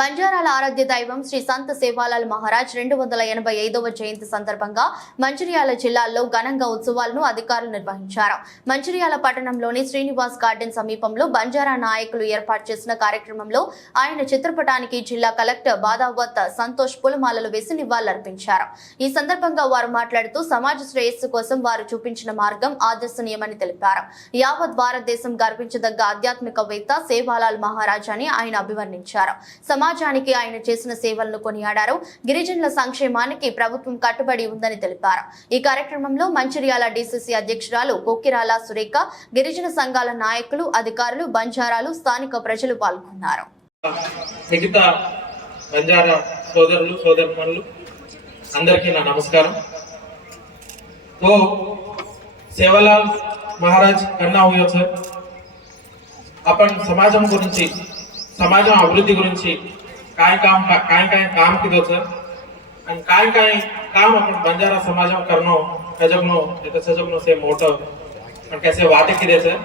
బంజారాల ఆరాధ్య దైవం శ్రీ సంత సేవాలాల్ మహారాజ్ 285వ జయంతి సందర్భంగా మంచిర్యాల జిల్లాలో ఘనంగా ఉత్సవాలను అధికారులు నిర్వహించారు. మంచిర్యాల పట్టణంలోని శ్రీనివాస్ గార్డెన్ సమీపంలో బంజారా నాయకులు ఏర్పాటు చేసిన కార్యక్రమంలో ఆయన చిత్రపటానికి జిల్లా కలెక్టర్ బాదావత్ సంతోష్ పూలమాలలు వేసి నివాళులర్పించారు. ఈ సందర్భంగా వారు మాట్లాడుతూ సమాజ శ్రేయస్సు కోసం వారు చూపించిన మార్గం ఆదర్శనీయమని తెలిపారు. యావత్ భారతదేశం గర్వించదగ్గ ఆధ్యాత్మికవేత్త సేవాలాల్ మహారాజ్ అని ఆయన అభివర్ణించారు. సమాజానికి ఆయన చేసిన సేవలను కొనియాడారు. గిరిజనుల సంక్షేమానికి ప్రభుత్వం కట్టుబడి ఉందని తెలిపారు. ఈ కార్యక్రమంలో మంచిర్యాల డీసీసీ అధ్యక్షురాలు కోకిరాల సురేఖ, గిరిజన సంఘాల నాయకులు, అధికారులు, బంజారాలు, స్థానిక ప్రజలు పాల్గొన్నారు. మిగతా బంజారా సోదరులు సోదరుమణులు అందరికీ నా నమస్కారం. तो सेवालाल महाराज करना हुआ सर अपन समाजम गुరించి समाजम अभिवृद्धि गुరించి काय काम किदो सर आणि काय काम अपन बंजारा समाजम करनो सजगनो से मोटो आणि कैसे वाटे किदे सर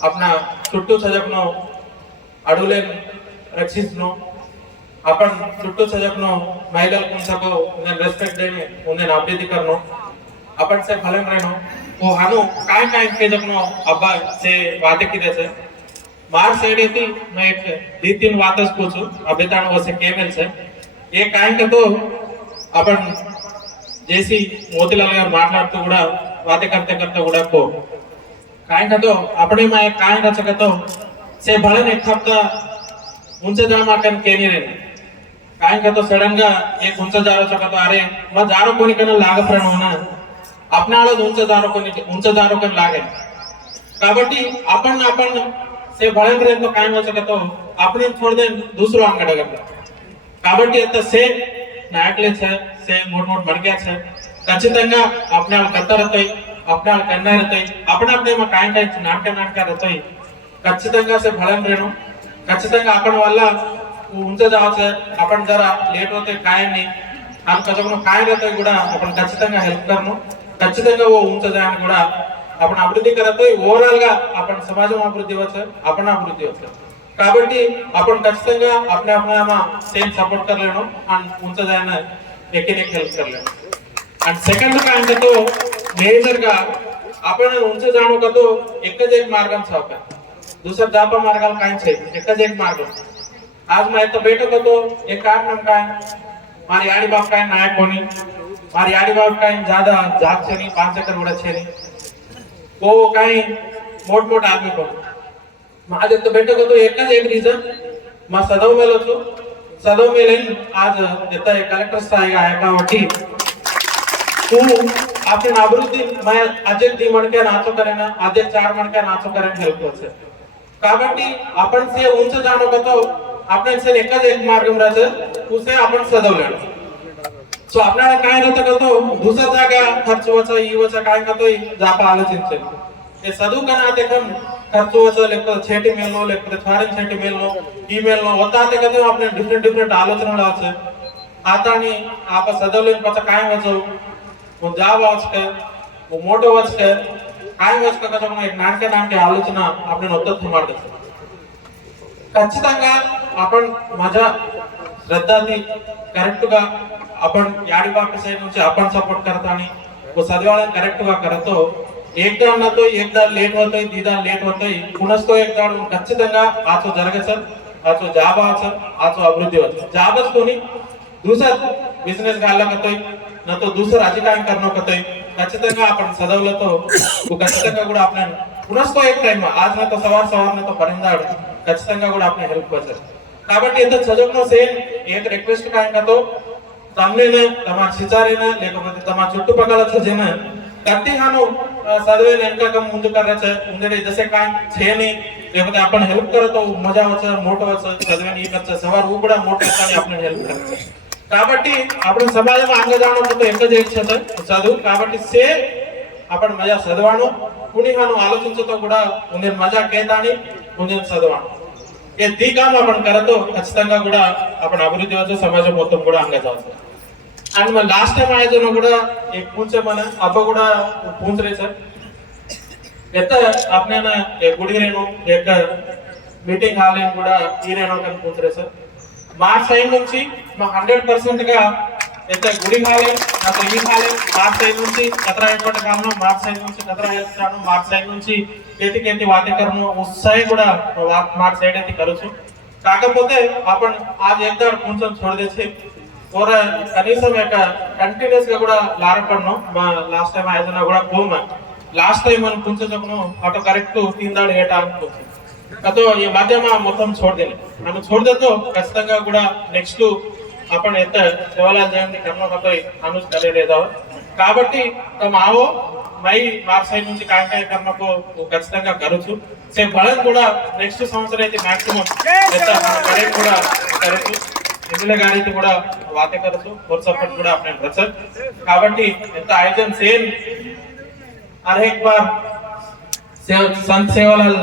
अपना छुट्टू सजगनो अडुले रक्षिसनो अपन छुट्टू सजगनो महिला को उन्हें रेस्पेक्ट देने उन्हें अभिवृद्धि करनो अपन से फलन रहनो वो हानु काय के जगनो अब्बा से वाते किदे से मार सेडी थी मैं एक दी तीन वातस पूछू अबेताण वो से केमेल से ये काय का तो अपन जैसी मोतीलाल गाరు మాట్లాడుతూ కూడా वाते करते కూడా को काय का तो अपने में काय रचकतो से भलन एक हफ्ता उनसे जामा कन केनी रे काय का तो सडन గా एक उंच जारो चकतो अरे मग जारो कोणी कन लागत रहनो ना अपना उंच जारो कन लागे కాబట్టి अपन से भलन रे तो काय हो सकतो अपने छोड़ दे दूसरो अंगड करता కాబట్టి అంత से నాట్లే से मोट मडग्या छे ఖచ్చితంగా अपने करता रहतोय अपने करना रहतोय अपने में काय नाटक रहतोय ఖచ్చితంగా से भलन रेनो ఖచ్చితంగా अपन వల్ల उंच जावचं आपण जरा लेट होते काय नाही आणि त्याच्यामुळे काय रहतोय కూడా आपण ఖచ్చితంగా हेल्प करनो ఖచ్చితంగా वो उंच जायन కూడా आपण अभिवृद्धि करतोय ओवरऑल గా आपण समाजम अभिवृद्धि होतं आपण अभिवृद्धि होतं కాబట్టి आपण ఖచ్చితంగా आपल्या सेम सपोर्ट करलेनो आणि उंच जायन एकेने हेल्प करलेनो आणि सेकंड काय म्हणतो मेजर गा आपण उंच जाणो करतो एकच एक मार्गम सापडा दुसरा जापा मार्गाला काय छे एकच एक मार्ग आज मैं तो बैठक होतो एक कारण काय मारी आड़ी बाप काय नायक कोनी मारी आड़ी बाप काय ज्यादा जात छे नहीं 5 एकड़ उड़ा छे नहीं वो काय मोट आदमी को आज तो बैठक होतो एकच एक रीजन मा सदव मेलो छो सदव मेलेन आज येता कलेक्टर साहेब आहे का वाटी तू आपण अभिवृद्धी मैं अजय दी मणके नाचो करेना अजय 4 मणके नाचो करेन हेल्प होते కాబట్టి आपण से उंच जाणो करतो आपण से एकच एक मार्गम राहतं उसे आपण सदवलं सो आपल्याला काय राहतं करतो दुसरा जागा खर्च व्हायचा ईवचा काय करतोय जापा आलोचिंचे ते सदू कना ते कम खर्च व्हायचा लेकर छेटी मेलनो लेकर फारेन छेटी मेलनो ईमेलनो होता ते करतो आपण डिफरंट आलोचना लावचं आता आणि आप सदवलेन पचा काय व्हायचं वो जाव वाचक वो मोठो वाचक काय वाचक कसा एक नाटके आलोचना आपण होतच मारतो ఖచ్చితంగా आपण माझ्या श्रद्धाती करेक्ट గా आपण याडी बाप साइड నుంచి आपण सपोर्ट करतानी वो सदवाळन करेक्ट గా करतो एकदा नतो एकदा लेट होतोय दीदा लेट होतोय पुनस्तो एकदा ఖచ్చితంగా आचो जरगचं आचो जाब आचो अभिवृद्धी होत जाबच कोणी दुसरा बिझनेस घालला करतोय न तो दुसरा अजी काय करनो करतोय ఖచ్చితంగా आपण सदवलं तो वो ఖచ్చితంగా కూడా आपण पुनस्तो एक टाइम आज न तो सवार न तो परिंदाड ఖచ్చితంగా కూడా आपने हेल्प करतात కాబట్టి ఎంత చదువునో సేమ్ एक रिक्वेस्ट काय करतो తమ్నేనే తమ సిచారేనా లేకపోతే తమ చుట్టుపక్కల చదివేనా కట్టి हानु సదవే నెంక ముందు करायचं ముందే जसे काय छेनी లేకపోతే आपण हेल्प करतो मजा होतं मोठं होतं చదివేని ఈ ఖర్చ సవాर उघडा मोठं కానీ आपण हेल्प करायचं కాబట్టి आपण समाजम अंग जाणो तो एकच एक చదువు కాబట్టి से आपण मजा చదవాను कुणी हानु ఆలోచించతో కూడా ఉండే मजा కేదాని ఉండే చదవాను ये दी काम आपण करतो ఖచ్చితంగా కూడా आपण अभिवृद्धी होतो समाज మొత్తం కూడా अंग जावचं आणि मग लास्ट टाइम आयोजन కూడా एक पूंचे मन अब కూడా पूंच रे सर येता आपल्याला एक गुडी रेनो एक मीटिंग हाल కూడా ఈరేనో కనుకుంటారు సార్ మా సైడ్ నుంచి మా 100% గా ఎంత గుడి హాలే నాకు ఈ హాలే మా సైడ్ నుంచి కతరా ఏర్పాటు కారణం మా సైడ్ నుంచి కతరా చేస్తాను మా సైడ్ నుంచి కేతి వాటికరము ఉత్సాహి కూడా మా సైడ్ అయితే కలుసు కాకపోతే आपण आज एकदा కొంచెం छोड़ देছে और కనీసం ఒక కంటిన్యూస్ గా కూడా లారపడను మా లాస్ట్ టైం ఆయోజన కూడా పోమ లాస్ట్ టైం మనం కొంచెం చెప్పను ఆటో కరెక్ట్ 3 దాడి ఏట అనుకుంటున్నాను तो ये माध्यम మొత్తం छोड़ देने हम छोड़ दे तो ఖచ్చితంగా కూడా నెక్స్ట్ आपण ఎంత సేవలాలు చేయండి కర్మ కతోయ్ అనుస్ करे लेदा కాబట్టి తమ ఆవో మై మార్ సైడ్ నుంచి కాంటాయ కర్మకు ఖచ్చితంగా కరుచు సే బలం కూడా నెక్స్ట్ సంవత్సరం అయితే మాక్సిమం ఎంత కరెక్ట్ కూడా కరుచు ఎమ్మెల్యే గారికి కూడా వాతే కరుచు और सपोर्ट కూడా अपने रचत కాబట్టి ఎంత ఆయోజన సేమ్ हर एक बार संत सेवालाल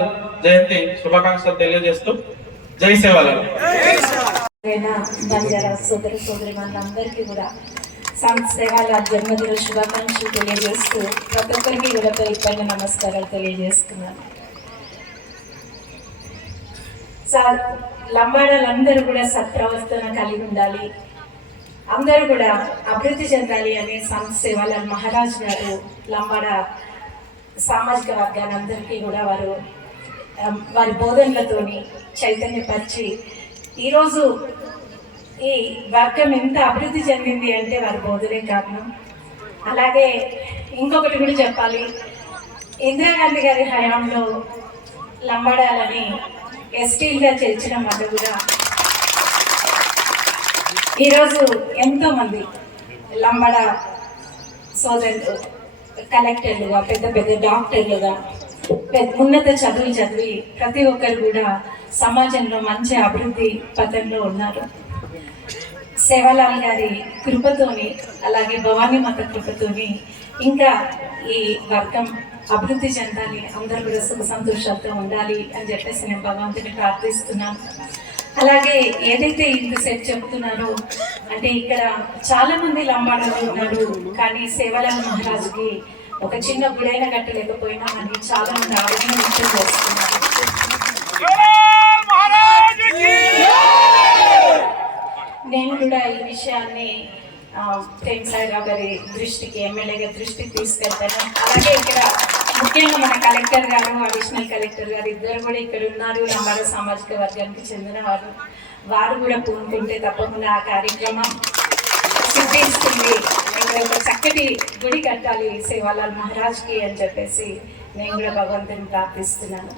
जयंती शुभाकांक्षలు తెలియజేస్తూ జై సేవాలాల్ బంజారా సోదర సోదరిమణులందరికీ కూడా సంత సేవాలాల్ జన్మదిన శుభాకాంక్షలు తెలియజేస్తూ ప్రతి ఒక్కరికి కూడా పేరు నమస్కారాలు తెలియజేస్తున్నాను. సార్ లంబాడాలందరూ కూడా సత్ప్రవర్తన కలిగి ఉండాలి, అందరూ కూడా అభివృద్ధి చెందాలి అనే సంత సేవాలాల్ మహారాజ్ గారు లంబాడ సామాజిక వర్గాన్ని అందరికీ కూడా వారి బోధనలతోని చైతన్యపరిచి ఈరోజు ఈ వర్గం ఎంత అభివృద్ధి చెందింది అంటే వారి బోధనే కారణం. అలాగే ఇంకొకటి కూడా చెప్పాలి, ఇందిరాగాంధీ గారి హయాంలో లంబాడాలని ఎస్టీలుగా చేర్చడం వల్ల కూడా ఈరోజు ఎంతోమంది లంబాడ సోదరులు కలెక్టర్లుగా పెద్ద పెద్ద డాక్టర్లుగా ఉన్నత చదువులు చదివి ప్రతి ఒక్కరు కూడా సమాజంలో మంచి అభివృద్ధి పథంలో ఉన్నారు. సేవాలాల్ గారి కృపతోని అలాగే భవానీ మాత కృపతోని ఇంకా ఈ వర్గం అభివృద్ధి చెందాలి, అందరూ కూడా సుఖ సంతోషాలతో ఉండాలి అని చెప్పేసి నేను భగవంతుని ప్రార్థిస్తున్నాను. అలాగే ఏదైతే ఇంతసేపు చెప్తున్నారో అంటే ఇక్కడ చాలా మంది లంబాడలు ఉన్నారు, కానీ సేవాలాల్ మహారాజుకి ఒక చిన్న గుడైన కట్టలేకపోయినా అని చాలా మంది ఆవేదన వ్యక్తం చేస్తున్నారు. నేను కూడా ఈ విషయాన్ని ప్రేమ్ సాయిరావు గారి దృష్టికి, ఎమ్మెల్యే గారి దృష్టికి తీసుకెళ్తాను. అలాగే ఇక్కడ ముఖ్యంగా మన కలెక్టర్ గారు, అడిషనల్ కలెక్టర్ గారు ఇద్దరు కూడా ఇక్కడ ఉన్నారు, లంబాడ సామాజిక వర్గానికి చెందిన వారు కూడా పూనుకుంటే తప్పకుండా ఆ కార్యక్రమం సిద్ధిస్తుంది. ఇక్కడ ఒక చక్కటి గుడి కట్టాలి సేవాలాల్ మహారాజ్కి అని చెప్పేసి నేను కూడా భగవంతుని ప్రార్థిస్తున్నాను.